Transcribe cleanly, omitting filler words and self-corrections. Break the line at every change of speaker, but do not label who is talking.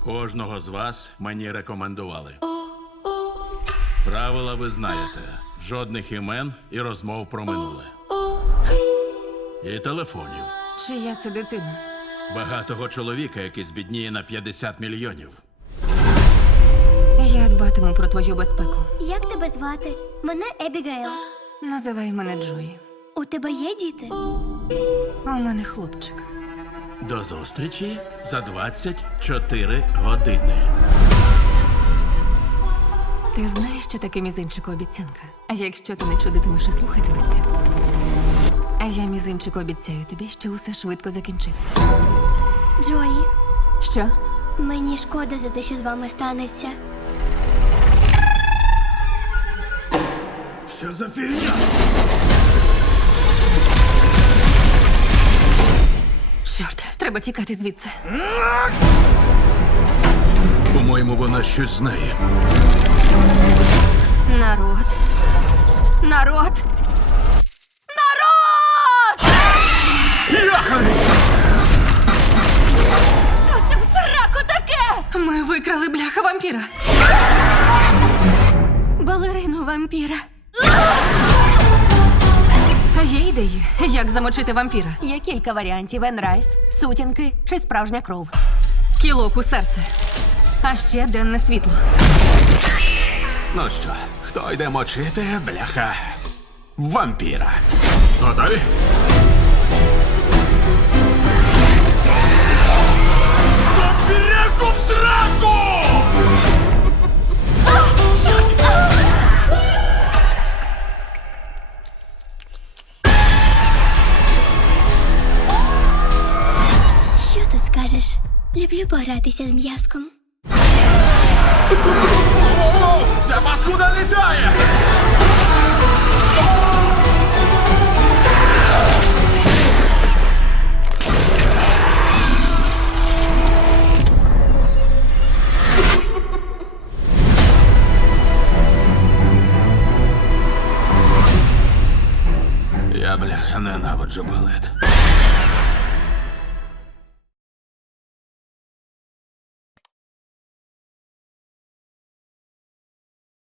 Кожного з вас мені рекомендували. Правила ви знаєте. Жодних імен і розмов про минуле. І телефонів.
Чия це дитина?
Багатого чоловіка, який збідніє на 50 мільйонів.
Я дбатиму про твою безпеку.
Як тебе звати? Мене Ебігейл.
Називай мене Джої.
У тебе є діти?
У мене хлопчик.
До зустрічі за 24 години.
Ти знаєш, що таке мізинчику обіцянка? А якщо ти не чудитимеш і слухатимешся? А я мізинчику обіцяю тобі, що усе швидко закінчиться.
Джої,
Що?
мені шкода за те, що з вами станеться.
Що за фігня?
Чорт, треба тікати звідси.
По-моєму, вона щось знає.
Народ. Народ. Народ! Що це в сраку таке? Ми викрали бляха вампіра. Балерину вампіра. Є ідеї, як замочити вампіра? Є кілька варіантів: енрайс, сутінки чи справжня кров. Кілок у серце. А ще денне світло.
Ну що, хто йде мочити, бляха, вампіра? Готові? Вампіряку в сраку!
Що тут скажеш? Люблю погратися з м'язком.
Ця паскуда літає! Я, бляха, ненавиджу балет.